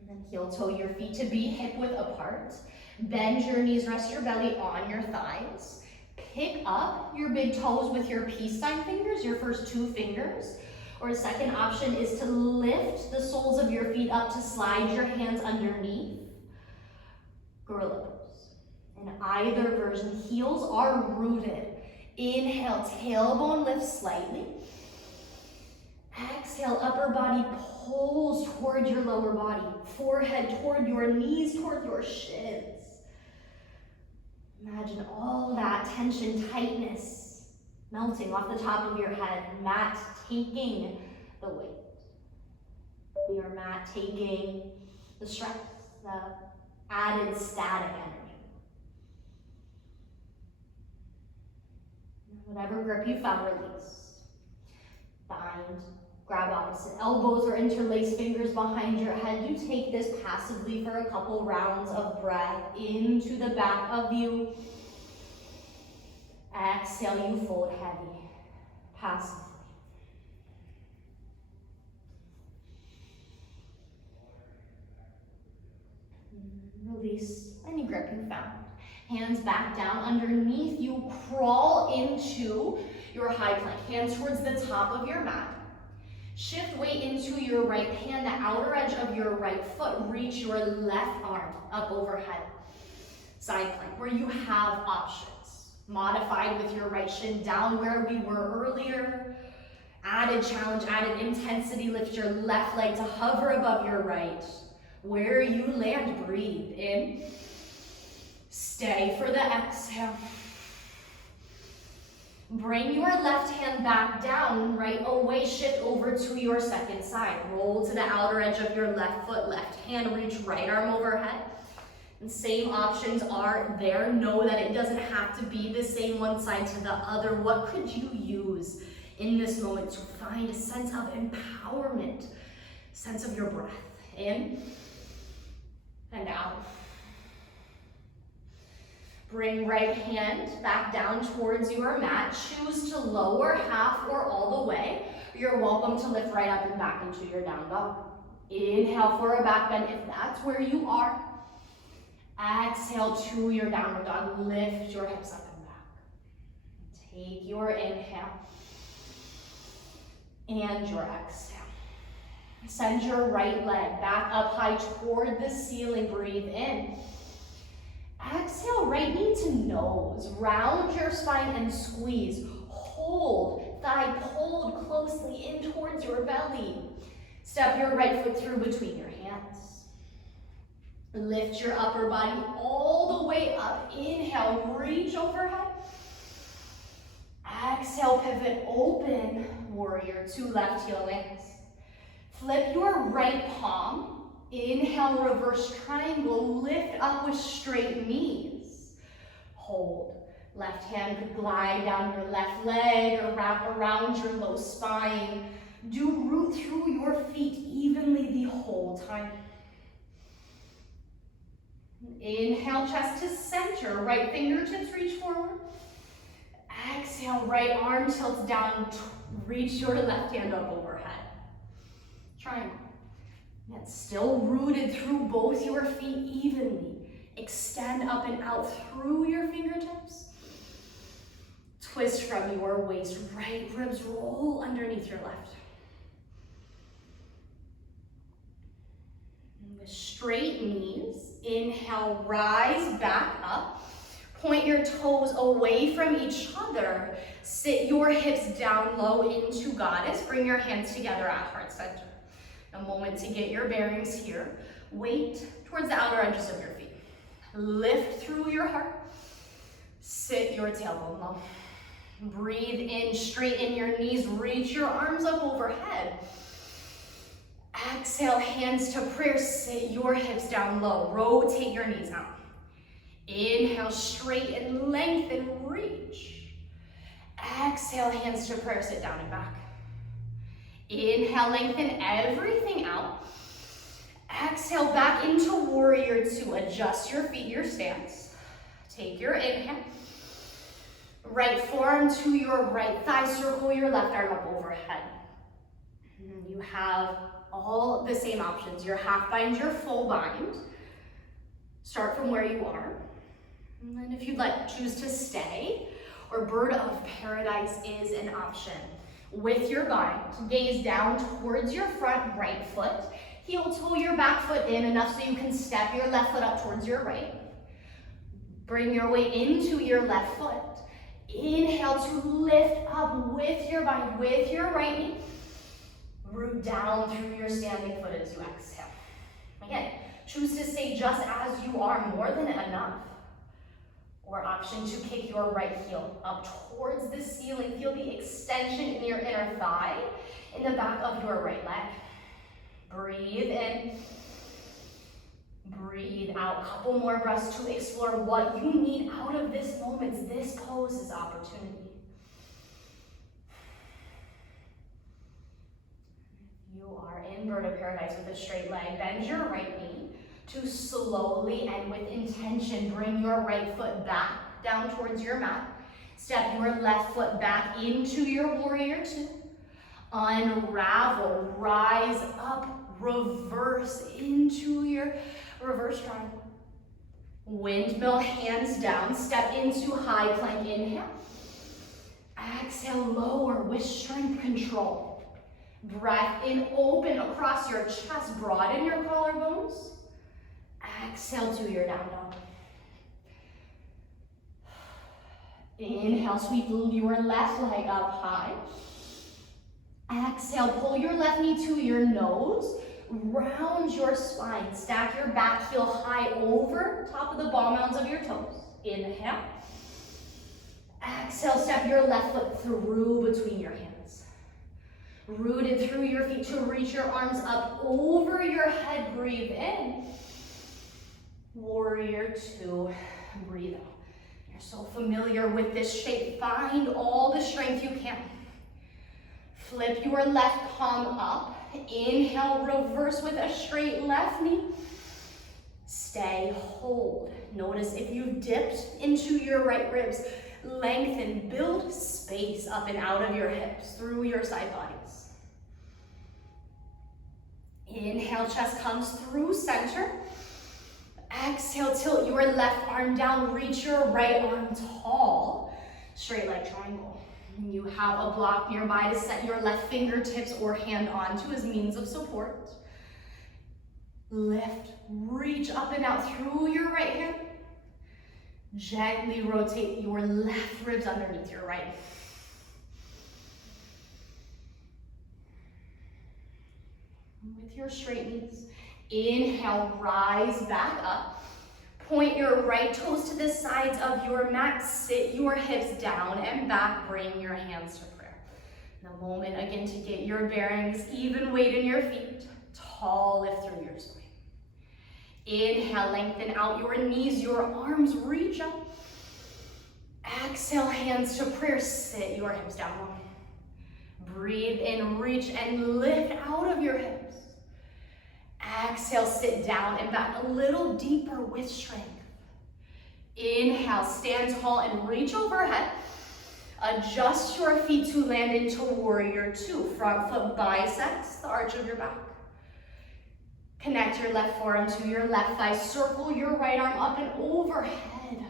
And then heel toe your feet to be hip width apart. Bend your knees, rest your belly on your thighs. Pick up your big toes with your peace sign fingers, your first 2 fingers. Or a second option is to lift the soles of your feet up to slide your hands underneath. Gorilla pose. In either version, heels are rooted. Inhale, tailbone lifts slightly. Exhale, upper body pulls toward your lower body. Forehead toward your knees, toward your shins. Imagine all that tension, tightness melting off the top of your head. Mat taking the weight. Your mat taking the stress, the added static energy. Whatever grip you found, release. Bind, grab opposite elbows or interlace fingers behind your head. You take this passively for a couple rounds of breath into the back of you. Exhale, you fold heavy, passively. Release any grip you found. Hands back down underneath you. Crawl into your high plank. Hands towards the top of your mat. Shift weight into your right hand, the outer edge of your right foot. Reach your left arm up overhead. Side plank, where you have options. Modified with your right shin down where we were earlier. Added challenge, added intensity. Lift your left leg to hover above your right. Where you land, breathe in. Stay for the exhale. Bring your left hand back down, right away, shift over to your second side. Roll to the outer edge of your left foot, left hand, reach right arm overhead. And same options are there. Know that it doesn't have to be the same one side to the other. What could you use in this moment to find a sense of empowerment, sense of your breath? In and out. Bring right hand back down towards your mat. Choose to lower half or all the way. You're welcome to lift right up and back into your down dog. Inhale for a back bend if that's where you are. Exhale to your downward dog. Lift your hips up and back. Take your inhale and your exhale. Send your right leg back up high toward the ceiling. Breathe in. Exhale, right knee to nose. Round your spine and squeeze. Hold, thigh pulled closely in towards your belly. Step your right foot through between your hands. Lift your upper body all the way up. Inhale, reach overhead. Exhale, pivot, open. Warrior 2, left heel lands. Flip your right palm. Inhale, reverse triangle. Lift up with straight knees. Hold. Left hand could glide down your left leg or wrap around your low spine. Do root through your feet evenly the whole time. Inhale, chest to center. Right fingertips reach forward. Exhale, right arm tilts down. Reach your left hand up overhead. Triangle. That's still rooted through both your feet evenly. Extend up and out through your fingertips. Twist from your waist. Right ribs roll underneath your left. And with straight knees, inhale, rise back up. Point your toes away from each other. Sit your hips down low into goddess. Bring your hands together at heart center. A moment to get your bearings here. Weight towards the outer edges of your feet. Lift through your heart. Sit your tailbone low. Breathe in, straighten your knees, reach your arms up overhead. Exhale, hands to prayer, sit your hips down low. Rotate your knees out. Inhale, straighten, lengthen, reach. Exhale, hands to prayer, sit down and back. Inhale, lengthen everything out. Exhale, back into warrior two. Adjust your feet, your stance. Take your inhale. Right forearm to your right thigh, circle your left arm up overhead. You have all the same options. Your half bind, your full bind. Start from where you are. And then if you'd like, choose to stay, or bird of paradise is an option. With your bind, gaze down towards your front right foot. Heel toe your back foot in enough so you can step your left foot up towards your right. Bring your weight into your left foot. Inhale to lift up with your bind, with your right knee. Root down through your standing foot as you exhale. Again, choose to stay just as you are, more than enough. Or option to kick your right heel up towards the ceiling. Feel the extension in your inner thigh, in the back of your right leg. Breathe in. Breathe out. Couple more breaths to explore what you need out of this moment. This pose is opportunity. You are in bird of paradise with a straight leg. Bend your right knee to slowly and with intention bring your right foot back down towards your mat. Step your left foot back into your warrior two. Unravel, rise up, reverse into your reverse triangle. Windmill, hands down, step into high plank, inhale. Exhale, lower with strength, control. Breath in, open across your chest, broaden your collarbones. Exhale to your down dog. Inhale, sweep your left leg up high. Exhale, pull your left knee to your nose. Round your spine. Stack your back heel high over top of the ball mounds of your toes. Inhale. Exhale, step your left foot through between your hands. Rooted through your feet to reach your arms up over your head. Breathe in. Warrior two. Breathe out. You're so familiar with this shape. Find all the strength you can. Flip your left palm up. Inhale, reverse with a straight left knee. Stay, hold. Notice if you've dipped into your right ribs, lengthen, build space up and out of your hips through your side bodies. Inhale, chest comes through center. Exhale, tilt your left arm down, reach your right arm tall. Straight leg triangle. You have a block nearby to set your left fingertips or hand onto as means of support. Lift, reach up and out through your right hand. Gently rotate your left ribs underneath your right. With your straight knees, inhale, rise back up. Point your right toes to the sides of your mat. Sit your hips down and back. Bring your hands to prayer. In a moment, again, to get your bearings, even weight in your feet. Tall lift through your spine. Inhale, lengthen out your knees, your arms reach up. Exhale, hands to prayer. Sit your hips down. Breathe in, reach and lift out of your hips. Exhale, sit down and back a little deeper with strength. Inhale, stand tall and reach overhead. Adjust your feet to land into warrior two. Front foot bisects the arch of your back. Connect your left forearm to your left thigh. Circle your right arm up and overhead.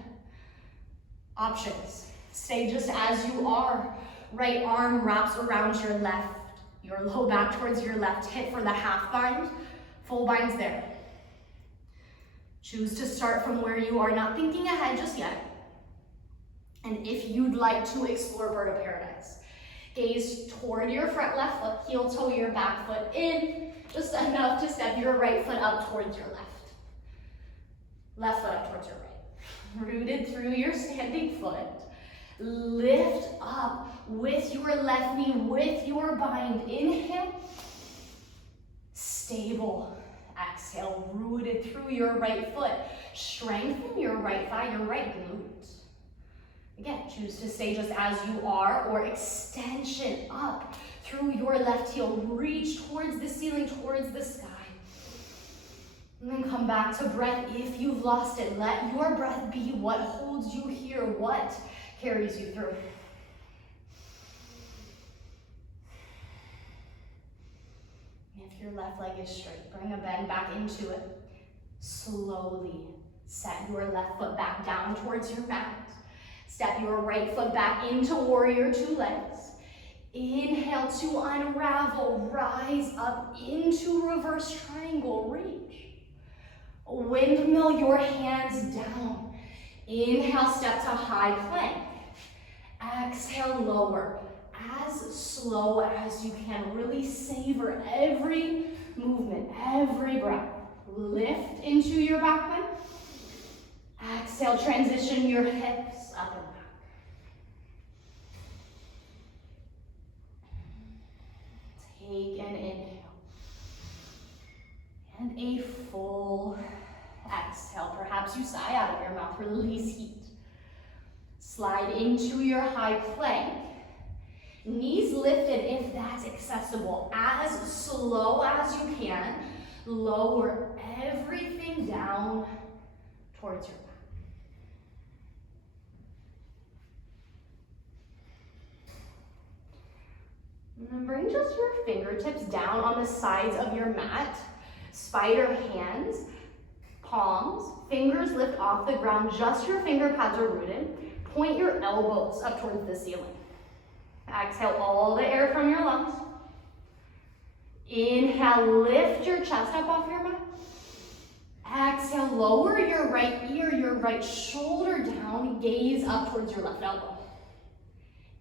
Options. Stay just as you are. Right arm wraps around your left. Your low back towards your left hip for the half bind. Full bind's there. Choose to start from where you are, not thinking ahead just yet. And if you'd like to explore bird of paradise, gaze toward your front left foot, heel toe your back foot in, just enough to step your right foot up towards your left. Left foot up towards your right. Rooted through your standing foot. Lift up with your left knee, with your bind. Inhale. Stable. Exhale, rooted through your right foot. Strengthen your right thigh, your right glute. Again, choose to stay just as you are, or extension up through your left heel. Reach towards the ceiling, towards the sky. And then come back to breath if you've lost it. Let your breath be what holds you here, what carries you through. And if your left leg is straight, bring a bend back into it. Slowly set your left foot back down towards your mat. Step your right foot back into warrior two legs. Inhale to unravel, rise up into reverse triangle, reach. Windmill your hands down. Inhale, step to high plank. Exhale, lower. As slow as you can. Really savor every movement, every breath. Lift into your back bend. Exhale, transition your hips up and back. Take an inhale. And a full exhale. Perhaps you sigh out of your mouth, release heat. Slide into your high plank. Knees lifted if that's accessible. As slow as you can, lower everything down towards your back. And then bring just your fingertips down on the sides of your mat. Spider hands, palms, fingers lift off the ground. Just your finger pads are rooted. Point your elbows up towards the ceiling. Exhale all the air from your lungs. Inhale, lift your chest up off your mat. Exhale, lower your right ear, your right shoulder down. Gaze up towards your left elbow.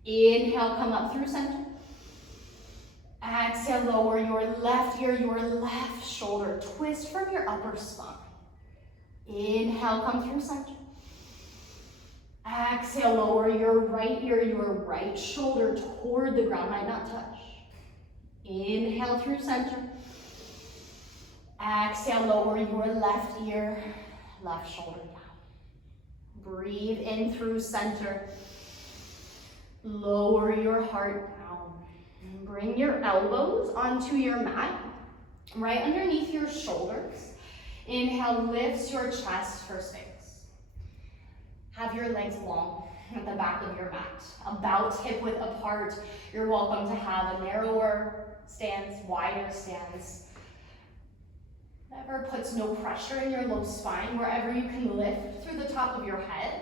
Inhale, come up through center. Exhale, lower your left ear, your left shoulder. Twist from your upper spine. Inhale, come through center. Exhale, lower your right ear, your right shoulder toward the ground, might not touch. Inhale through center. Exhale, lower your left ear, left shoulder down. Breathe in through center. Lower your heart down. Bring your elbows onto your mat, right underneath your shoulders. Inhale, lifts your chest for space. Have your legs long at the back of your mat, about hip width apart. You're welcome to have a narrower stance, wider stance. Whatever puts no pressure in your low spine, wherever you can lift through the top of your head.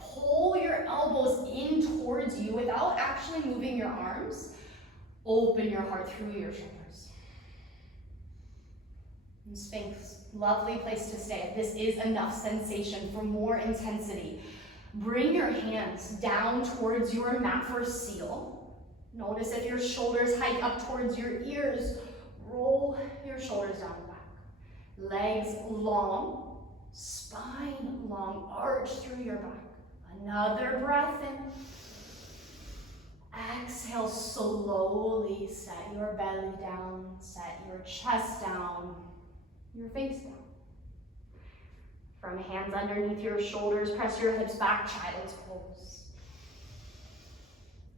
Pull your elbows in towards you without actually moving your arms. Open your heart through your shoulders. And Sphinx, lovely place to stay. This is enough sensation for more intensity. Bring your hands down towards your mat for seal. Notice if your shoulders hike up towards your ears. Roll your shoulders down and back. Legs long, spine long, arch through your back. Another breath in. Exhale, slowly set your belly down, set your chest down, your face down. From hands underneath your shoulders, press your hips back, child's pose.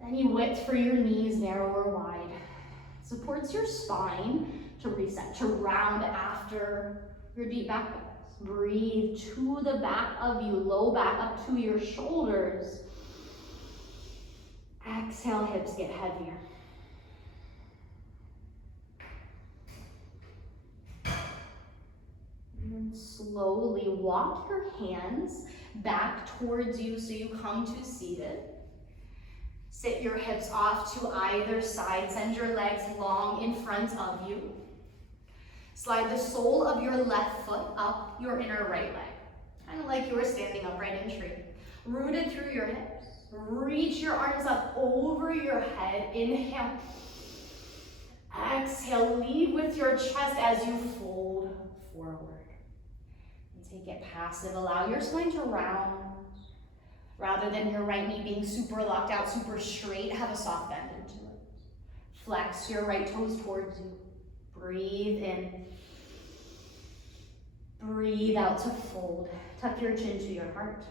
Any width for your knees, narrow or wide. Supports your spine to reset, to round after your deep back breaths. Breathe to the back of you, low back up to your shoulders. Exhale, hips get heavier. And then slowly walk your hands back towards you so you come to seated. Sit your hips off to either side. Send your legs long in front of you. Slide the sole of your left foot up your inner right leg. Kind of like you were standing upright in tree. Rooted through your hips. Reach your arms up over your head. Inhale. Exhale, lead with your chest as you fold forward. And take it passive. Allow your spine to round. Rather than your right knee being super locked out, super straight, have a soft bend into it. Flex your right toes towards you. Breathe in. Breathe out to fold. Tuck your chin to your heart.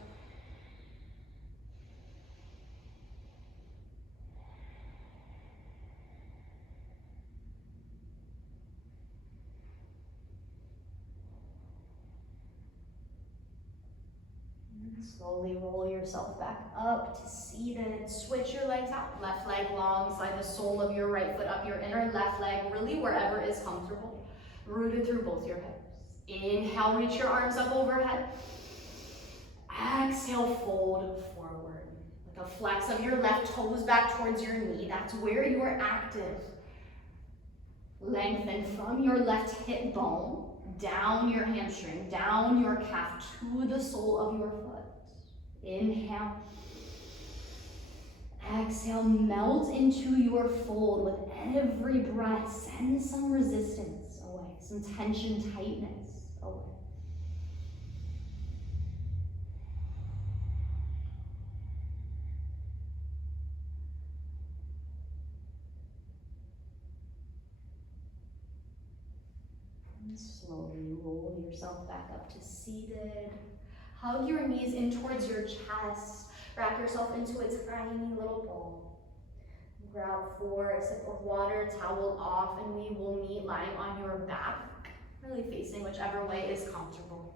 Slowly roll yourself back up to seated. Switch your legs out. Left leg long. Slide the sole of your right foot up your inner left leg, really wherever is comfortable. Rooted through both your hips. Inhale, reach your arms up overhead. Exhale, fold forward. With a flex of your left toes back towards your knee. That's where you are active. Lengthen from your left hip bone, down your hamstring, down your calf to the sole of your foot. Inhale. Exhale, melt into your fold with every breath. Send some resistance away, some tension, tightness away. And slowly roll yourself back up to seated. Hug your knees in towards your chest. Wrap yourself into a tiny little ball. Grab for a sip of water, towel off, and we will meet lying on your back, really facing whichever way is comfortable.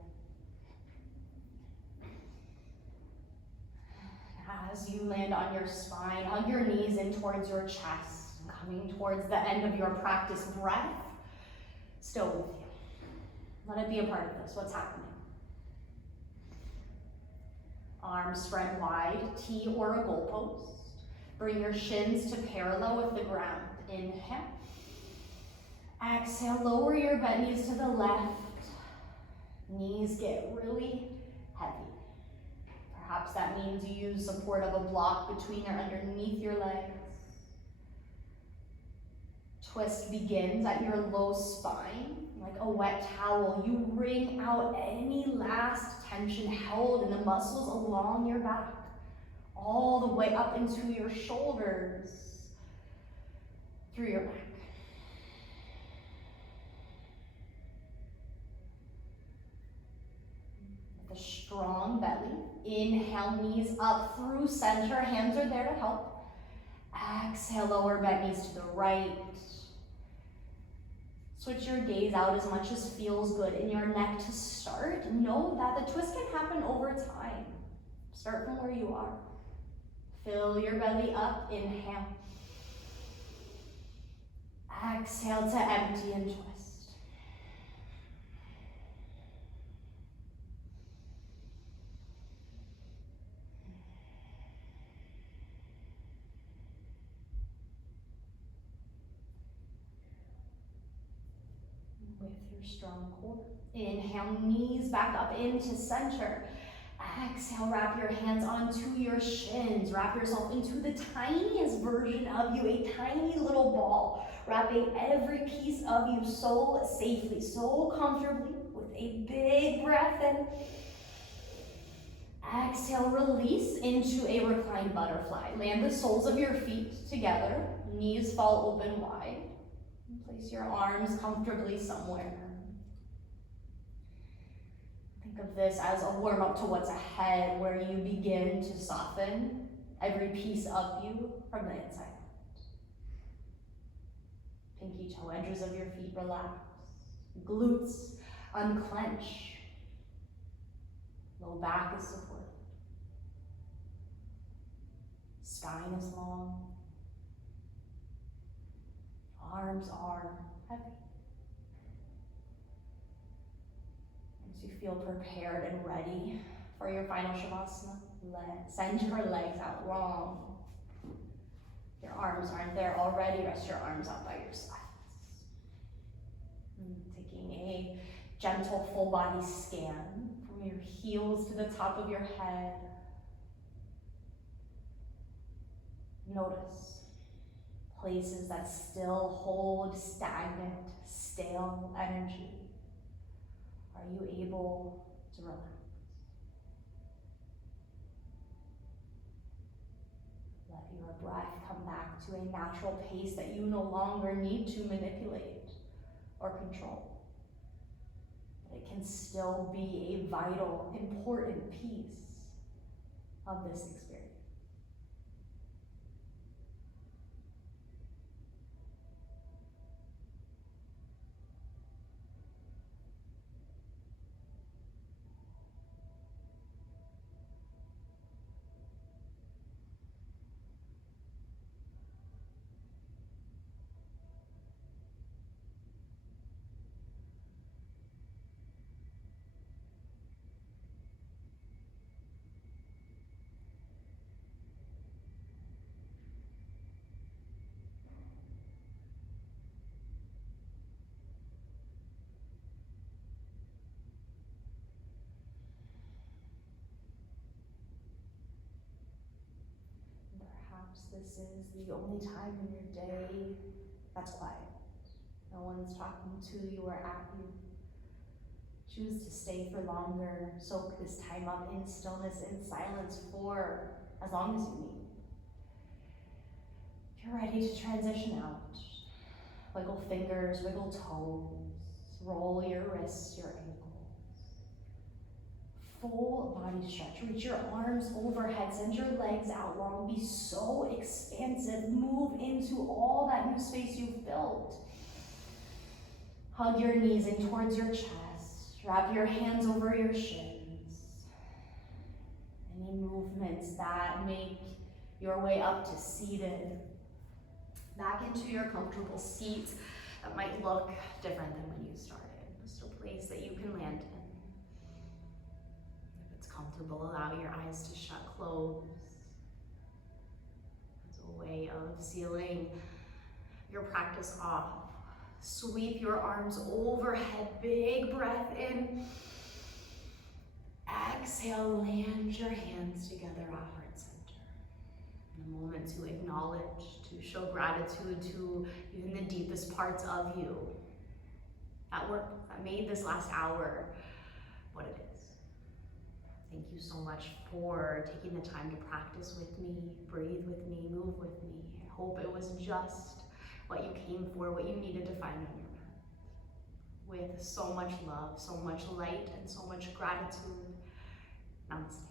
As you land on your spine, hug your knees in towards your chest, coming towards the end of your practice breath. Still with you. Let it be a part of this. What's happening? Arms spread wide, T or a goalpost. Bring your shins to parallel with the ground. Inhale. Exhale, lower your bent knees to the left. Knees get really heavy. Perhaps that means you use support of a block between or underneath your legs. Twist begins at your low spine. Like a wet towel, you wring out any last tension held in the muscles along your back, all the way up into your shoulders, through your neck. With a strong belly, inhale, knees up through center, hands are there to help. Exhale, lower bent knees to the right. Switch your gaze out as much as feels good in your neck to start. Know that the twist can happen over time. Start from where you are. Fill your belly up, inhale. Exhale to empty and twist. With your strong core. Inhale, knees back up into center. Exhale, wrap your hands onto your shins. Wrap yourself into the tiniest version of you, a tiny little ball. Wrapping every piece of you so safely, so comfortably, with a big breath in. Exhale, release into a reclined butterfly. Land the soles of your feet together. Knees fall open wide. Place your arms comfortably somewhere. Think of this as a warm-up to what's ahead, where you begin to soften every piece of you from the inside out. Pinky toe edges of your feet relax. Glutes unclench. Low back is supported. Spine is long. Arms are heavy. As you feel prepared and ready for your final Shavasana, send your legs out long. Your arms aren't there already. Rest your arms out by your sides. Taking a gentle full body scan from your heels to the top of your head. Notice places that still hold stagnant, stale energy. Are you able to relax? Let your breath come back to a natural pace that you no longer need to manipulate or control. But it can still be a vital, important piece of this experience. Perhaps this is the only time in your day that's quiet. No one's talking to you or at you. Choose to stay for longer. Soak this time up in stillness and silence for as long as you need. If you're ready to transition out, wiggle fingers, wiggle toes, roll your wrists, your ankles. Full body stretch. Reach your arms overhead, send your legs out long, be so expansive. Move into all that new space you've built. Hug your knees in towards your chest. Wrap your hands over your shins. Any movements that make your way up to seated. Back into your comfortable seat that might look different than when you started. Just a place that you can land in. If it's comfortable, allow your eyes to shut closed. It's a way of sealing your practice off. Sweep your arms overhead, big breath in. Exhale, land your hands together at heart center. In a moment to acknowledge, to show gratitude to even the deepest parts of you at work that made this last hour what it is. Thank you so much for taking the time to practice with me, breathe with me, move with me. I hope it was just what you came for, what you needed to find on your path. With so much love, so much light, and so much gratitude. Namaste.